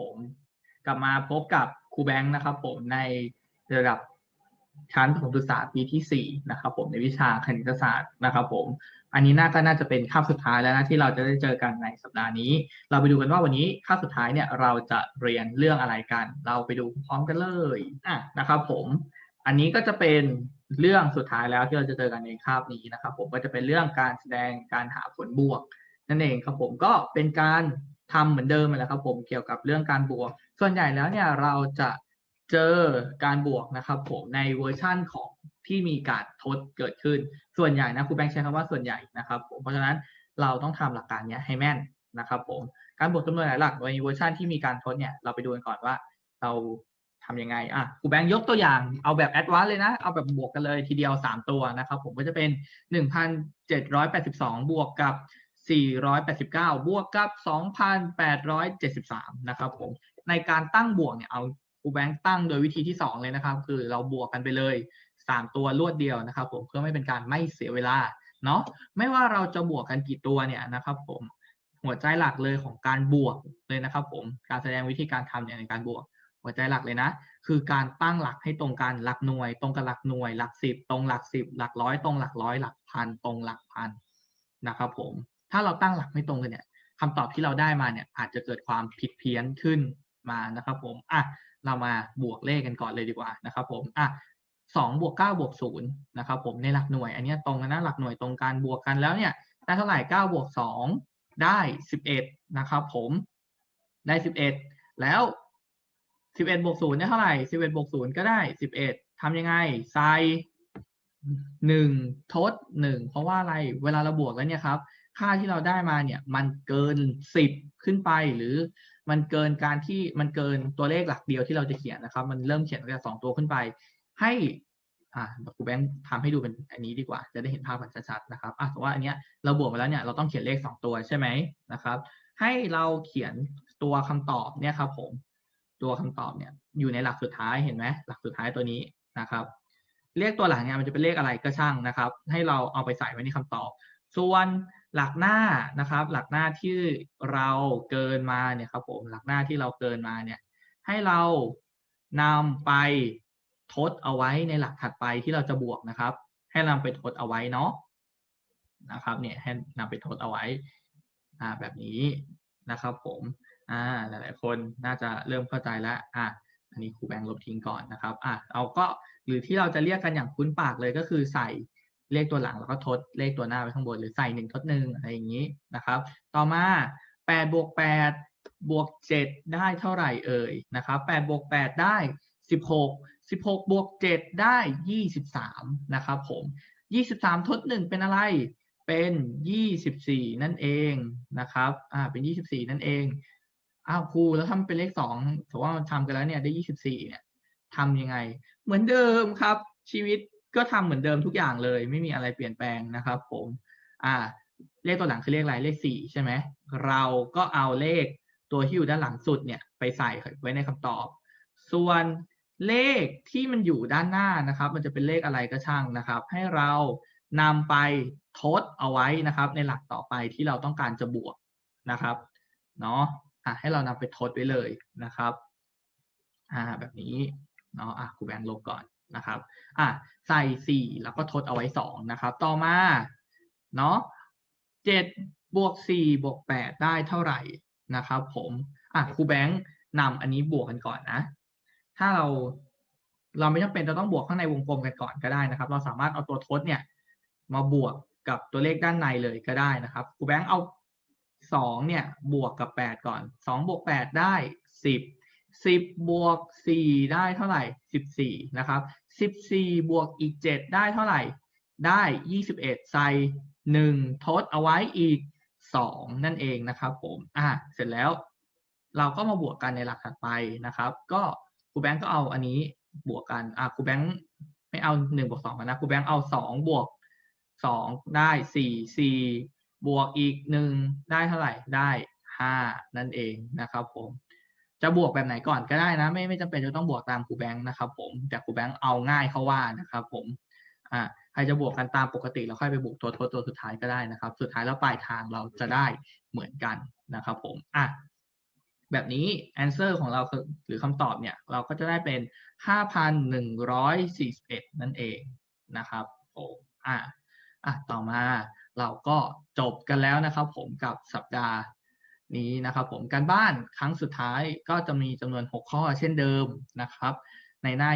ผม กลับมาพบกับครูแบงค์นะครับ ผมในระดับชั้นประถมศึกษาปีที่สี่นะครับ ผมในวิชาคณิตศาสตร์นะครับ ผม อันนี้น่าก็น่าจะเป็นคาบสุดท้ายแล้วนะที่เราจะได้เจอกันในสัปดาห์นี้ เราไปดูกันว่าวันนี้คาบสุดท้ายเนี่ยเราจะเรียนเรื่องอะไรกัน เราไปดูพร้อมกันเลยอะนะครับ ผม อันนี้ก็จะเป็นเรื่องสุดท้ายแล้วที่เราจะเจอกันในคาบนี้นะครับ ผมก็จะเป็นเรื่องการแสดงการหาผลบวกนั่นเองครับผมก็เป็นการ ทำเหมือนเดิมแหละครับผมเกี่ยวกับเรื่องการบวก ส่วนใหญ่แล้วเนี่ยเราจะเจอการบวกนะครับผมในเวอร์ชั่นของที่มีการทดเกิดขึ้น ส่วนใหญ่นะครูแบงค์ใช้คำว่าส่วนใหญ่นะครับผมเพราะฉะนั้นเราต้องทำหลักการนี้ให้แม่นนะครับผมการบวกจำนวนหลายหลักในเวอร์ชันที่มีการทดเนี่ยเราไปดูกันก่อนว่าเราทำยังไงอะครูแบงค์ยกตัวอย่างเอาแบบแอดวานซ์เลยนะ เอาแบบบวกกันเลยทีเดียว 3 ตัวนะครับผมก็จะเป็น 1,782 บวกกับ 489 บวกกับ 2,873 นะครับผมในการตั้งบวกเนี่ยเอาครูแบงค์ตั้งโดยวิธีที่ 2 เลยนะครับ คือเราบวกกันไปเลย 3 ตัวรวดเดียวนะครับ ผมเพื่อไม่เป็นการไม่เสียเวลาเนาะไม่ว่าเราจะบวกกันกี่ตัวเนี่ยนะครับ ผมหัวใจหลักเลยของการบวกเลยนะครับ ผมการแสดงวิธีการทำเนี่ยในการบวก หัวใจหลักเลยนะ คือการตั้งหลักให้ตรงกันหลักหน่วย ตรงกับหลักหน่วย หลักสิบตรงหลักสิบหลักร้อยตรงหลักร้อยหลักพันตรงหลักพันนะครับผม ถ้าเราตั้งหลักไม่ตรงกันเนี่ยคำตอบที่เราได้มาเนี่ย อาจจะเกิดความผิดเพี้ยนขึ้นมานะครับ ผมอะเรามาบวกเลขกันก่อนเลยดีกว่านะครับ ผมอะสองบวกเก้าบวกศูนย์นะครับผมในหลักหน่วย อันนี้ตรงกันนะหลักหน่วยตรงกันบวกกันแล้วเนี่ยได้เท่าไหร่เก้าบวกสองได้สิบเอ็ดนะครับ ผมได้สิบเอ็ดแล้วสิบเอ็ดบวกศูนย์ได้เท่าไหร่สิบเอ็ดบวกศูนย์ก็ได้สิบเอ็ดทำยังไงใส่หนึ่งทดหนึ่งเพราะว่าอะไรเวลาเราบวกแล้วเนี่ยครับ ค่าที่เราได้มาเนี่ยมันเกินสิบขึ้นไปหรือมันเกินการที่มันเกินตัวเลขหลักเดียวที่เราจะเขียนนะครับ มันเริ่มเขียนตั้งแต่สองตัวขึ้นไป ให้อ่าครูแบงค์ทำให้ดูเป็นอันนี้ดีกว่า จะได้เห็นภาพกันชัดๆนะครับอะแต่ว่าอันเนี้ยเราบวกมาแล้วเนี่ยเราต้องเขียนเลขสองตัวใช่ไหมนะครับ ให้เราเขียนตัวคำตอบเนี่ยครับผมตัวคำตอบเนี่ยอยู่ในหลักสุดท้ายเห็นไหมหลักสุดท้ายตัวนี้นะครับ เลขตัวหลังเนี่ยมันจะเป็นเลขอะไรก็ช่างนะครับ ให้เราเอาไปใส่ไว้ในคำตอบ ส่วน หลักหน้านะครับ หลักหน้าที่เราเกินมาเนี่ยครับผมหลักหน้าที่เราเกินมาเนี่ยให้เรานำไปทดเอาไว้ในหลักถัดไปที่เราจะบวกนะครับ ให้นำไปทดเอาไว้เนาะนะครับเนี่ยให้นำไปทดเอาไว้อ่าแบบนี้นะครับ ผมอ่าหลายๆคนน่าจะเริ่มเข้าใจแล้วอะอันนี้ครูแบงค์ลบทิ้งก่อนนะครับอะเอาก็หรือที่เราจะเรียกกันอย่างคุ้นปากเลยก็คือใส่ เลขตัวหลังแล้วก็ทดเลขตัวหน้าไว้ข้างบนหรือใส่หนึ่งทดหนึ่งอะไรอย่างนี้นะครับ ต่อมาแปดบวกแปดบวกเจ็ดได้เท่าไหร่เอ่ยนะครับแปดบวกแปดได้สิบหกสิบหกบวกเจ็ดได้ยี่สิบสามนะครับผมยี่สิบสามทดหนึ่งเป็นอะไรเป็นยี่สิบสี่นั่นเองนะครับอ่าเป็นยี่สิบสี่นั่นเองอ้าวครูแล้วทำเป็นเลขสองถือว่าทำกันแล้วเนี่ยได้ยี่สิบสี่เนี่ยทำยังไง เหมือนเดิมครับชีวิต ก็ทำเหมือนเดิมทุกอย่างเลย ไม่มีอะไรเปลี่ยนแปลงนะครับผมอ่าเลขตัวหลังคือเลขอะไรเลขสี่ใช่ไหมเราก็เอาเลขตัวที่อยู่ด้านหลังสุดเนี่ยไปใส่ไว้ในคำตอบ ส่วนเลขที่มันอยู่ด้านหน้านะครับ มันจะเป็นเลขอะไรก็ช่างนะครับ ให้เรานำไปทดเอาไว้นะครับ ในหลักต่อไปที่เราต้องการจะบวกนะครับเนาะอะให้เรานำไปทดไว้เลยนะครับอ่าแบบนี้เนาะอะครูแบงค์ลบก่อน นะครับอะใส่สี่แล้วก็ทดเอาไว้สองนะครับ ต่อมาเนาะเจ็ดบวกสี่บวกแปดได้เท่าไหร่นะครับ ผมอะครูแบงค์นำอันนี้บวกกันก่อนนะ ถ้าเราเราไม่จำเป็นจะต้องบวกข้างในวงกลมกันก่อนก็ได้นะครับ เราสามารถเอาตัวทดเนี่ย มาบวกกับตัวเลขด้านในเลยก็ได้นะครับครูแบงค์เอาสองเนี่ยบวกกับแปดก่อนสองบวกแปดได้สิบ สิบบวกสี่ได้เท่าไหร่สิบสี่นะครับสิบสี่บวกอีกเจ็ดได้เท่าไหร่ได้ยี่สิบเอ็ดใส่หนึ่งทดเอาไว้อีกสองนั่นเองนะครับผมอะเสร็จแล้วเราก็มาบวกกันในหลักถัดไปนะครับ ก็ครูแบงก์ก็เอาอันนี้บวกกันอะครูแบงก์ไม่เอาหนึ่งบวกสองนะครูแบงก์เอาสองบวกสองได้สี่สี่บวกอีกหนึ่งได้เท่าไหร่ได้ห้านั่นเองนะครับผม จะบวกแบบไหนก่อนก็ได้นะ ไม่ไม่จำเป็นจะต้องบวกตามครูแบงค์นะครับ ผมแต่ครูแบงค์เอาง่ายเขาว่านะครับ ผมอ่าใครจะบวกกันตามปกติแล้วค่อยไปบวกตัวทดตัวสุดท้ายก็ได้นะครับ สุดท้ายแล้วปลายทางเราจะได้เหมือนกันนะครับ ผมอะแบบนี้ answer ของเราหรือคำตอบเนี่ย เราก็จะได้เป็น 5,141 นั่นเองนะครับผมอะอะต่อมาเราก็จบกันแล้วนะครับผมกับสัปดาห์ นี้นะครับผมการบ้านครั้งสุดท้ายก็จะมีจำนวน 6 ข้อเช่นเดิมนะครับ ในหน้า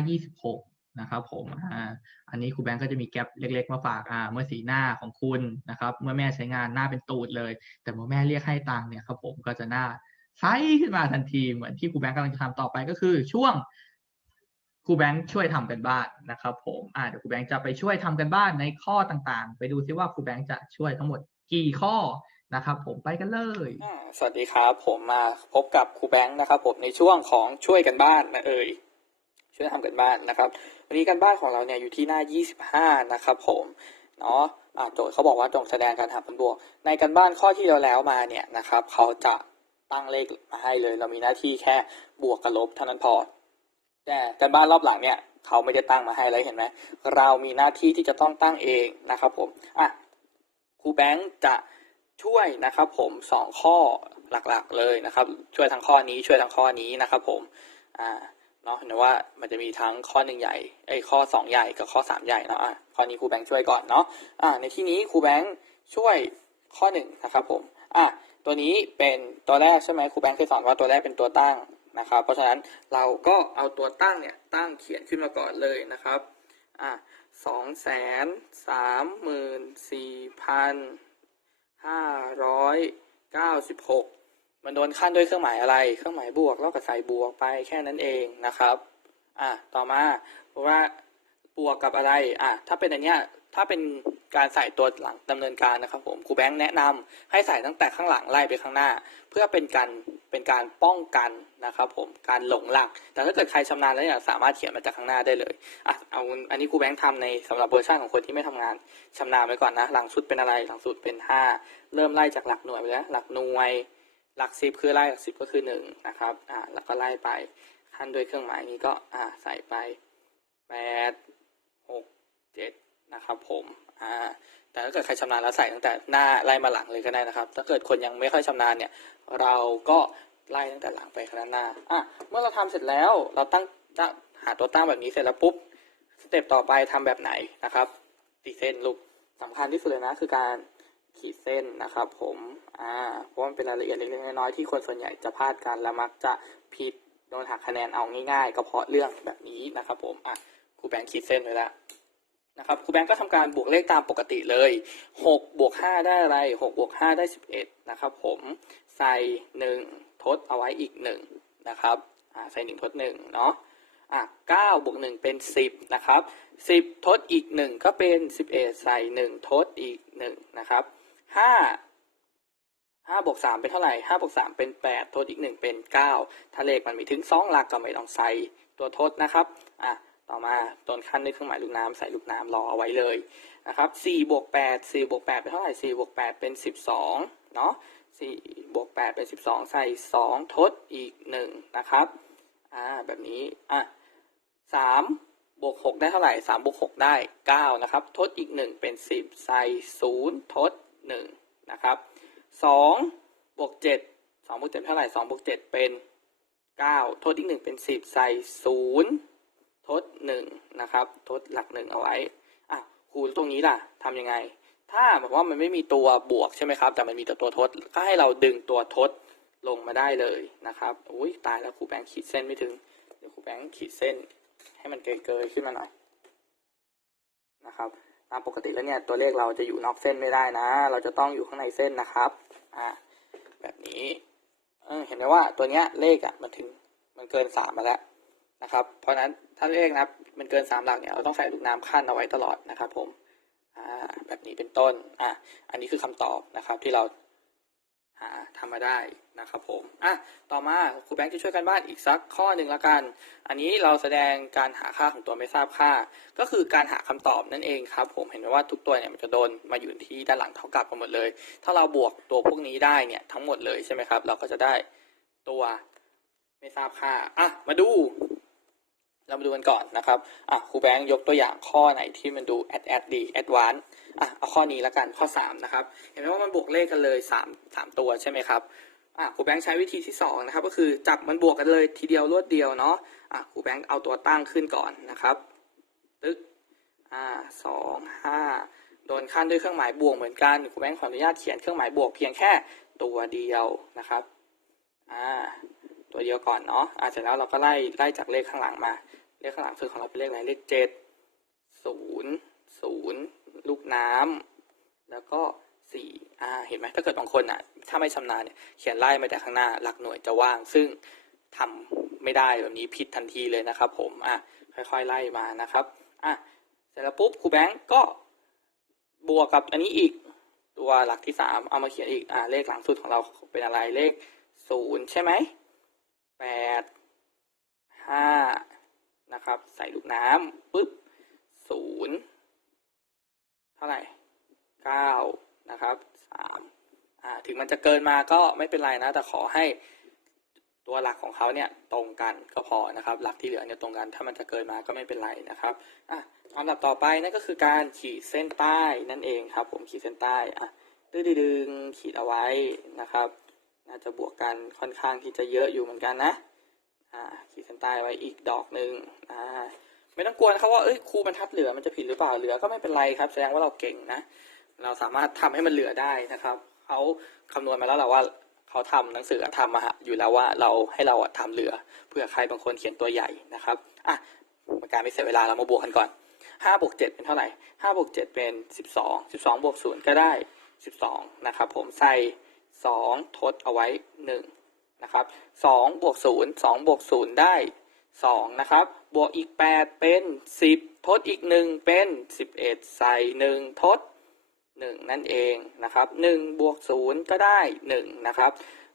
26 นะครับผมอ่าอันนี้ครูแบงก์ก็จะมีแกลบเล็ก ๆ มาฝากอ่าเมื่อสีหน้าของคุณนะครับ เมื่อแม่ใช้งานหน้าเป็นตูดเลย แต่เมื่อแม่เรียกให้ตังค์เนี่ยครับผมก็จะหน้าใสขึ้นมาทันทีเหมือนที่ครูแบงก์กำลังจะทำต่อไปก็คือช่วงครูแบงค์ช่วยทำกันบ้านนะครับผมอ่าเดี๋ยวครูแบงค์จะไปช่วยทำกันบ้านในข้อต่างๆ ไปดูซิว่าครูแบงค์จะช่วยทั้งหมดกี่ข้อ นะครับ ผมไปกันเลย สวัสดีครับ ผมมาพบกับครูแบงค์นะครับ ผมในช่วงของช่วยกันบ้านนะเอ่ยช่วยทำกันบ้านนะครับ วันนี้กันบ้านของเราเนี่ยอยู่ที่หน้า 25 นะครับ ผมเนาะโจทย์เขาบอกว่าจงแสดงการหาผลบวก ในกันบ้านข้อที่เราแล้วมาเนี่ยนะครับ เขาจะตั้งเลขมาให้เลย เรามีหน้าที่แค่บวกกับลบเท่านั้นพอ แต่กันบ้านรอบหลังเนี่ยเขาไม่ได้ตั้งมาให้แล้วเห็นไหมเรามีหน้าที่ที่จะต้องตั้งเองนะครับ ผมอะครูแบงค์จะ ช่วยนะครับผมสองข้อหลักๆเลยนะครับ ช่วยทั้งข้อนี้ช่วยทั้งข้อนี้นะครับผมอ่าเนาะเห็นว่ามันจะมีทั้งข้อหนึ่งใหญ่ไอ้ข้อสองใหญ่กับข้อสามใหญ่เนาะอะข้อนี้ครูแบงค์ช่วยก่อนเนาะอ่าในที่นี้ครูแบงค์ช่วยข้อหนึ่งนะครับผมอะตัวนี้เป็นตัวแรกใช่ไหมครูแบงค์เคยสอนว่าตัวแรกเป็นตัวตั้งนะครับ เพราะฉะนั้นเราก็เอาตัวตั้งเนี่ยตั้งเขียนขึ้นมาก่อนเลยนะครับอะสองแสนสามหมื่นสี่พัน ห้าร้อยเก้าสิบหกมันโดนขั้นด้วยเครื่องหมายอะไร เครื่องหมายบวกแล้วก็ใส่บวกไปแค่นั้นเองนะครับ อะต่อมาเพราะว่าบวกกับอะไร อะถ้าเป็นอันเนี้ยถ้าเป็น การใส่ตัวหลังดำเนินการนะครับผมครูแบงค์แนะนำให้ใส่ตั้งแต่ข้างหลังไล่ไปข้างหน้า เพื่อเป็นการเป็นการป้องกันนะครับผมการหลงหลัก แต่ถ้าเกิดใครชำนาญแล้วเนี่ยสามารถเขียนมาจากข้างหน้าได้เลยอะเอาอันนี้ครูแบงค์ทำในสำหรับเวอร์ชันของคนที่ไม่ทำงานชำนาญไว้ก่อนนะ หลังสุดเป็นอะไรหลังสุดเป็นห้าเริ่มไล่จากหลักหน่วยไปแล้วหลักหน่วย หลักสิบคือไล่หลักสิบก็คือหนึ่งนะครับอ่าแล้วก็ไล่ไปขั้นด้วยเครื่องหมายนี้ก็อ่าใส่ไปแปดหกเจ็ดนะครับผม อ่าแต่ถ้าเกิดใครชำนาญแล้วใส่ตั้งแต่หน้าไล่มาหลังเลยก็ได้นะครับ ถ้าเกิดคนยังไม่ค่อยชำนาญเนี่ย เราก็ไล่ตั้งแต่หลังไปข้างหน้าอะเมื่อเราทำเสร็จแล้วเราตั้งจะหาตัวตั้งแบบนี้เสร็จแล้วปุ๊บสเต็ปต่อไปทำแบบไหนนะครับตีเส้นลูกสำคัญที่สุดเลยนะคือการขีดเส้นนะครับ ผมอ่าเพราะมันเป็นรายละเอียดเล็กๆน้อยๆที่คนส่วนใหญ่จะพลาดกันและมักจะผิดโดนหักคะแนนเอาง่ายๆก็เพราะเรื่องแบบนี้นะครับ ผมอะครูแบงค์ขีดเส้นไว้แล้ว นะครับครูแบงก์ก็ทำการบวกเลขตามปกติเลย 6 บวก 5 ได้อะไร 6 บวก 5 ได้ 11 นะครับผม ใส่ 1 ทดเอาไว้อีก 1 นะครับอ่าใส่ 1 ทด 1 เนาะอะ9บวก 1 เป็น 10 นะครับ 10 ทดอีก 1 ก็เป็น 11 ใส่ 1 ทดอีก 1 นะครับ 5 5บวก3เป็นเท่าไหร่5บวก3เป็น 8 ทดอีก 1 เป็น 9 ถ้าเลขมันมีถึง 2 หลักก็ไม่ต้องใส่ตัวทดนะครับอะ ต่อมาต้นขั้นด้วยเครื่องหมายลูกน้ำใส่ลูกน้ำรอเอาไว้เลยนะครับ4บวก8 4บวก8เป็นเท่าไหร่4บวก8เป็น 12เนาะ4บวก8เป็น 12 ใส่ 2 ทดอีก 1 นะครับอ่าแบบนี้อะ3บวก6ได้เท่าไหร่3บวก6ได้ 9 นะครับ ทดอีก 1 เป็น 10 ใส่ 0 ทด 1 นะครับ2บวก7 2บวก7เท่าไหร่2บวก7เป็น 9 ทดอีก 1 เป็น 10 ใส่ 0 ทดหนึ่งนะครับ ทดหลักหนึ่งเอาไว้อะครูตรงนี้ล่ะทำยังไง ถ้าแบบว่ามันไม่มีตัวบวกใช่ไหมครับ แต่มันมีแต่ตัวทด ก็ให้เราดึงตัวทดลงมาได้เลยนะครับอุ้ยตายแล้วครูแบงค์ขีดเส้นไม่ถึงเดี๋ยวครูแบงค์ขีดเส้น ให้มันเกยๆขึ้นมาหน่อยนะครับตามปกติแล้วเนี่ยตัวเลขเราจะอยู่นอกเส้นไม่ได้นะ เราจะต้องอยู่ข้างในเส้นนะครับอ่าแบบนี้เออเห็นไหมว่าตัวเนี้ยเลขอะมันถึงมันเกินสามมาแล้ว นะครับเพราะนั้นถ้าเลขนะครับมันเกินสามหลักเนี่ยเราต้องใส่ลูกน้ำขั้นเอาไว้ตลอดนะครับ ผมแบบนี้เป็นต้นอะอันนี้คือคำตอบนะครับที่เราหาทำมาได้นะครับผมอะต่อมาครูแบงค์จะช่วยกันบ้านอีกสักข้อหนึ่งละกัน อันนี้เราแสดงการหาค่าของตัวไม่ทราบค่า ก็คือการหาคำตอบนั่นเองครับ ผมเห็นไหมว่าทุกตัวเนี่ยมันจะโดนมาอยู่ที่ด้านหลังเท่ากับกันหมดเลย ถ้าเราบวกตัวพวกนี้ได้เนี่ยทั้งหมดเลยใช่ไหมครับ เราก็จะได้ตัวไม่ทราบค่าอะมาดู เรามาดูกันก่อนนะครับอะครูแบงค์ยกตัวอย่างข้อไหนที่มันดูแอดแอดดีแอดวานอะเอาข้อนี้แล้วกันข้อ 3 นะครับ เห็นไหมว่ามันบวกเลขกันเลย 3 3 ตัวใช่ไหมครับอะครูแบงค์ใช้วิธีที่สองนะครับ ก็คือจับมันบวกกันเลยทีเดียวรวดเดียวเนาะอะครูแบงค์เอาตัวตั้งขึ้นก่อนนะครับตึ๊กอ่าสองห้าโดนขั้นด้วยเครื่องหมายบวกเหมือนกันครูแบงค์ขออนุญาตเขียนเครื่องหมายบวกเพียงแค่ตัวเดียวนะครับอ่าตัวเดียวก่อนเนาะอาเสร็จแล้วเราก็ไล่ไล่จากเลขข้างหลังมา เลขข้างหลังคือของเราเป็นเลขอะไรเลขเจ็ดศูนย์ศูนย์ลูกน้ำแล้วก็สี่อ่าเห็นไหมถ้าเกิดบางคนอะ ถ้าไม่ชำนาญเนี่ยเขียนไล่มาแต่ข้างหน้า หลักหน่วยจะว่าง ซึ่งทำไม่ได้แบบนี้ผิดทันทีเลยนะครับ ผมอะค่อยๆไล่มานะครับอะเสร็จแล้วปุ๊บครูแบงก์ก็บวกกับอันนี้อีกตัวหลักที่สามเอามาเขียนอีกอะเลขหลังสุดของเราเป็นอะไรเลขศูนย์ใช่ไหมแปดห้า นะครับ ใส่ลูกน้ำปุ๊บศูนย์เท่าไหร่เก้านะครับสามอ่าถึงมันจะเกินมาก็ไม่เป็นไรนะ แต่ขอให้ตัวหลักของเขาเนี่ยตรงกันก็พอนะครับ หลักที่เหลือเนี่ยตรงกันถ้ามันจะเกินมาก็ไม่เป็นไรนะครับอะลำดับต่อไปนั่นก็คือการขีดเส้นใต้นั่นเองครับ ผมขีดเส้นใต้อะดึงดึงขีดเอาไว้นะครับ น่าจะบวกกันค่อนข้างที่จะเยอะอยู่เหมือนกันนะ นใต้ไว้อีกดอกหนึ่งอ่าไม่ต้องกลัวนะครับว่าเอ้ยครูบรรทัดเหลือมันจะผิดหรือเปล่าเหลือก็ไม่เป็นไรครับ แสดงว่าเราเก่งนะ เราสามารถทำให้มันเหลือได้นะครับเขาคำนวณมาแล้วแหละว่าเขาทำหนังสือทำมาอยู่แล้วว่าเราให้เราอะทำเหลือเพื่อใครบางคนเขียนตัวใหญ่นะครับอะการไม่เสียเวลาเรามาบวกกันก่อนห้าบวกเจ็ดเป็นเท่าไหร่ห้าบวกเจ็ดเป็นสิบสองสิบสองบวกศูนย์ก็ได้สิบสองนะครับผมใส่สองทดเอาไว้ห นะครับสองบวกศูนย์สองบวกศูนย์ได้สองนะครับบวกอีกแปดเป็นสิบทดอีกหนึ่งเป็นสิบเอ็ดใส่หนึ่งทดหนึ่งนั่นเองนะครับหนึ่งบวกศูนย์ก็ได้หนึ่งนะครับ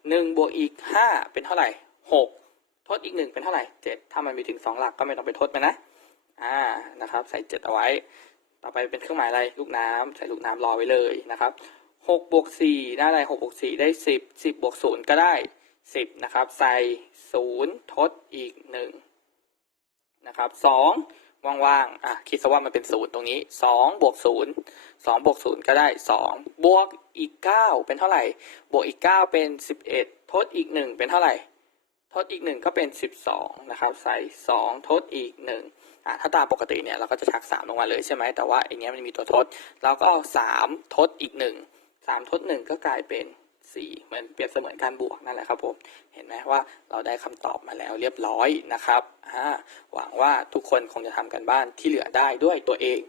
หนึ่งบวกอีกห้าเป็นเท่าไหร่หกทดอีกหนึ่งเป็นเท่าไหร่เจ็ดถ้ามันมีถึงสองหลักก็ไม่ต้องไปทดมันนะอ่านะครับใส่เจ็ดเอาไว้ ต่อไปเป็นเครื่องหมายอะไรลูกน้ำใส่ลูกน้ำรอไว้เลยนะครับหกบวกสี่ได้อะไรหกบวกสี่ได้สิบสิบบวกศูนย์ก็ได้ สิบนะครับ ใส่ศูนย์ทดอีกหนึ่งนะครับสองว่างๆอะคิดซะว่ามันเป็นศูนย์ตรงนี้สองบวกศูนย์สองบวกศูนย์ก็ได้สองบวกอีกเก้าเป็นเท่าไหร่ บวกอีกเก้าเป็นสิบเอ็ดทดอีกหนึ่งเป็นเท่าไหร่ ทดอีกหนึ่งก็เป็นสิบสองนะครับ ใส่สองทดอีกหนึ่งอะถ้าตามปกติเนี่ยเราก็จะชักสามลงมาเลยใช่ไหมแต่ว่าไอเนี้ยมันมีตัวทด เราก็เอาสามทดอีกหนึ่งสามทดหนึ่งก็กลายเป็น สี่มือนเปรียบเสมือนการบวกนั่นแหละครับผม เห็นไหมว่าเราได้คำตอบมาแล้วเรียบร้อยนะครับหวังว่าทุกคนคงจะทำกันบ้านที่เหลือได้ด้วยตัวเอง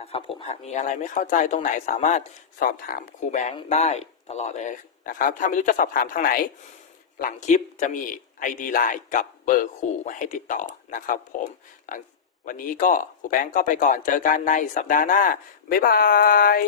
นะครับผมหากมีอะไรไม่เข้าใจตรงไหนสามารถสอบถามครูแบงค์ได้ตลอดเลยนะครับ ถ้าไม่รู้จะสอบถามทางไหน หลังคลิปจะมี ID Line กับเบอร์ครูมาให้ติดต่อนะครับผมวันนี้ก็ครูแบงก์ก็ไปก่อนเจอกันในสัปดาห์หน้า บ๊ายบาย